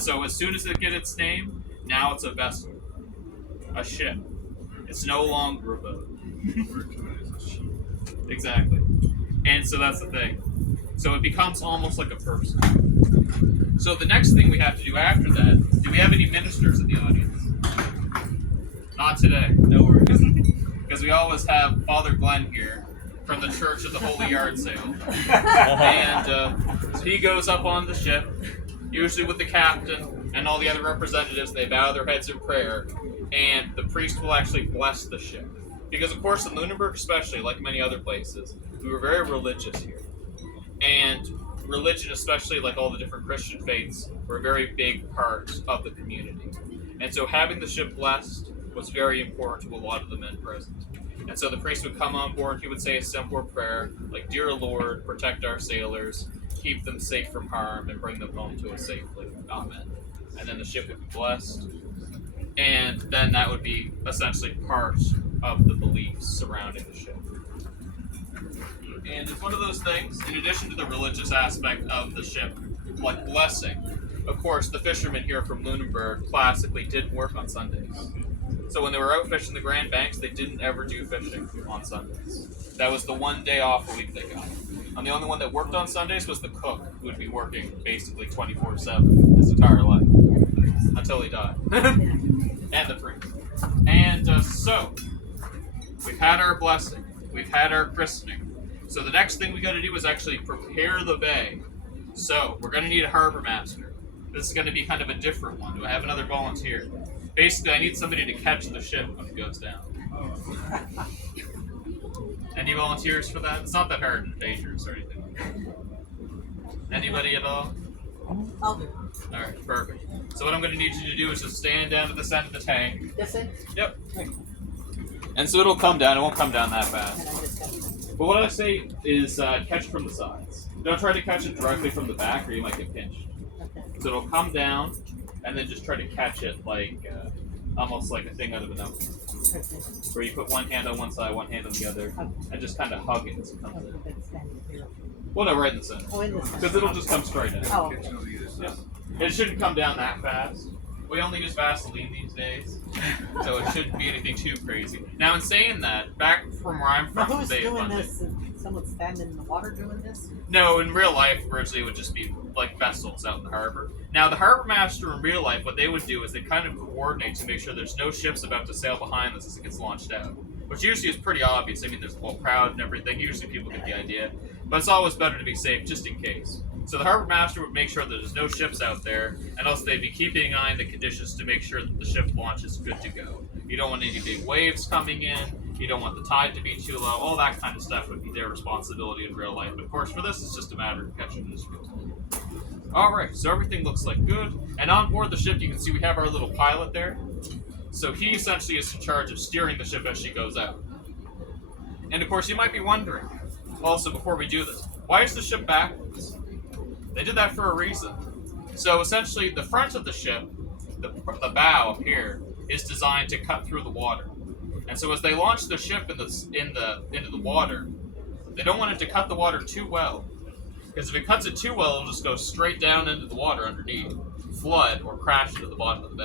So as soon as it gets its name, now it's a vessel, a ship. It's no longer a boat. Exactly. And so that's the thing. So it becomes almost like a person. So the next thing we have to do after that, do we have any ministers in the audience? Not today. No worries. Because we always have Father Glenn here from the Church of the Holy Yard Sale. And so he goes up on the ship, usually with the captain and all the other representatives. They bow their heads in prayer, and the priest will actually bless the ship. Because, of course, in Lunenburg especially, like many other places, we were very religious here. And religion, especially like all the different Christian faiths, were a very big part of the community. And so having the ship blessed was very important to a lot of the men present. And so the priest would come on board, he would say a simple prayer, like, "Dear Lord, protect our sailors, keep them safe from harm, and bring them home to us safely. Amen." And then the ship would be blessed. And then that would be essentially part of the beliefs surrounding the ship. And it's one of those things, in addition to the religious aspect of the ship, like blessing, of course, the fishermen here from Lunenburg classically didn't work on Sundays. So when they were out fishing the Grand Banks, they didn't ever do fishing on Sundays. That was the one day off a week they got. And the only one that worked on Sundays was the cook, who would be working basically 24/7 his entire life, until he died. And the priest. And so, we've had our blessing, we've had our christening. So the next thing we got to do is actually prepare the bay. So we're going to need a harbor master. This is going to be kind of a different one. Do I have another volunteer? Basically, I need somebody to catch the ship when it goes down. Any volunteers for that? It's not that hard in Pagers or anything. Anybody at all? I'll do it. Alright, perfect. So what I'm going to need you to do is just stand down to this end of the tank. This it? Yep. And so it'll come down. It won't come down that fast. And I just got it. But what I say is catch from the sides. Don't try to catch it directly from the back or you might get pinched. Okay. So it'll come down and then just try to catch it like almost like a thing out of an oven. Okay. Where you put one hand on one side, one hand on the other, and just kind of hug it as it I'll comes in. put that standing here. Well, no, right in the center. Oh, in the center. Because it'll just come straight down. Oh, okay. Yeah. It shouldn't come down that fast. We only use Vaseline these days, so it shouldn't be anything too crazy. Now, in saying that, back from where I'm Now from, who's Bay of doing Fundy, this? Is someone standing in the water doing this? no, in real life, originally it would just be like vessels out in the harbor. Now, the harbor master in real life, what they would do is they kind of coordinate to make sure there's no ships about to sail behind this as it gets launched out. Which usually is pretty obvious. I mean, there's a whole crowd and everything. Usually people get the idea. But it's always better to be safe just in case. So the harbor master would make sure that there's no ships out there, and also they'd be keeping an eye on the conditions to make sure that the ship launch is good to go. You don't want any big waves coming in. You don't want the tide to be too low. All that kind of stuff would be their responsibility in real life. But of course, for this, it's just a matter of catching the ship. Alright, so everything looks like good. And on board the ship, you can see we have our little pilot there. So he essentially is in charge of steering the ship as she goes out. And of course, you might be wondering, also before we do this, why is the ship backwards? They did that for a reason. So essentially, the front of the ship, the bow up here, is designed to cut through the water. And so as they launch the ship into the water, they don't want it to cut the water too well. Because if it cuts it too well, it'll just go straight down into the water underneath, flood, or crash into the bottom of the bay.